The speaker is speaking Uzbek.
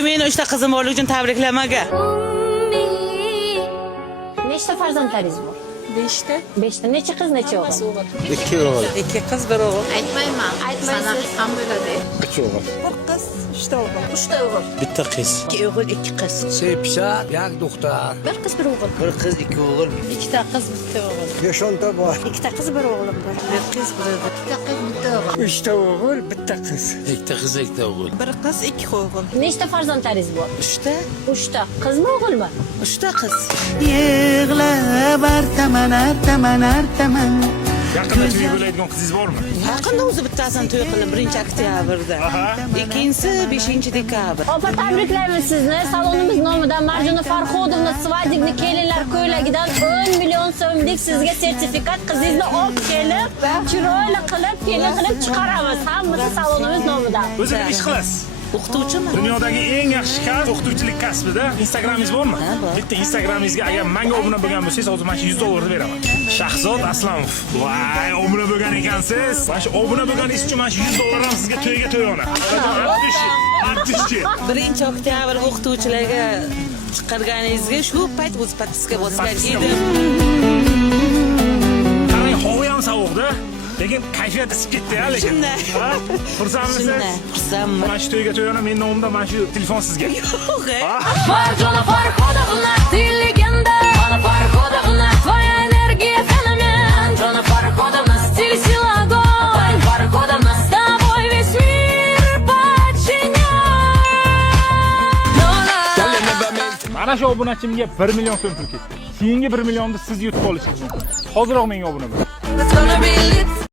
Endi meni 3 ta qizim borligi uchun tabriklamaga. Nechta farzandlaringiz bor? 5 ta. 5 ta. Necha qiz, necha o'g'il? 2 o'g'il. 2 qiz, 1 o'g'il. Aytmayman. Aytmaysiz. Ham bo'ladi. 3 o'g'il. 1 qiz, 3 ta o'g'il. 3 ta o'g'il. Bitta qiz. 2 o'g'il, 2 qiz. Sepsa, yak doktor. 1 qiz, 1 o'g'il. 1 qiz, 2 o'g'il. 2 ta qiz, 1 ta o'g'il. 5-10 ta bor. 2 ta qiz, 1 o'g'lim bor. 1 qiz, 1 o'g'il. 2 qiz, bitta o'g'il. 3 ta o'g'il, bitta qiz. 2 ta qiz, 2 ta o'g'il. 1 qiz, 2 o'g'il. Nechta farzandlaringiz bor? 3 ta. 3 ta. Qizmi, o'g'ilmi? 3 ta qiz. Yig'lab artaman artaman. Yaqinda to'y bo'ladigan qizingiz bormi? Yaqinda o'zi bittasini to'y qildim 1-oktyabrda. Ikkinchisi 5-dekabr. Opa, tabriklaymiz sizni. Salonimiz nomidan Marjona Farhodovna svadibni kelinlar ko'ylagidan 10 million so'mlik sizga sertifikat qizingizni olib kelib, chiroyli qilib, kelin qilib chiqaramiz. Hammasi salonimiz nomidan. O'zi bir ish qilasiz. O'qituvchiman. Dunyodagi eng yaxshi kasb o'qituvchilik kasbida. Instagramingiz bormi? bor. Bitta Instagramingizga agar menga obuna bo'lgan bo'lsangiz, hozir mana shu 100 dollarni beraman. Shahzod Aslamov. Voy, obuna bo'lgan ekansiz. Mana shu obuna bo'lganingiz uchun mana shu 100 dollar ham sizga to'yga to'yona. Artistchi. 1-oktyabr o'qituvchilarga chiqarganingizga shu payt o'z podpiska bosgan edim. Qarang, havo ham sovuqda. Lekin kayfiyat isib ketdi-ya lekin. Shunday. Xursandmisiz? Shunday. Xursandman. Mana shu to'yga to'yona men nomimdan mana shu telefon sizga. Yo'q. Marjona Farhodovna, ты легенда. Marjona Farhodovna, твоя энергия феномен. Marjona Farhodovna, стиль, сила, огонь. Farhodovna, с тобой весь мир подчинен. Mana shu obunachimga 1 million so'm pul ketdi. Keyingi 1 millionni siz yutib olishingiz mumkin. Hoziroq menga obuna bo'ling. It's gonna be lit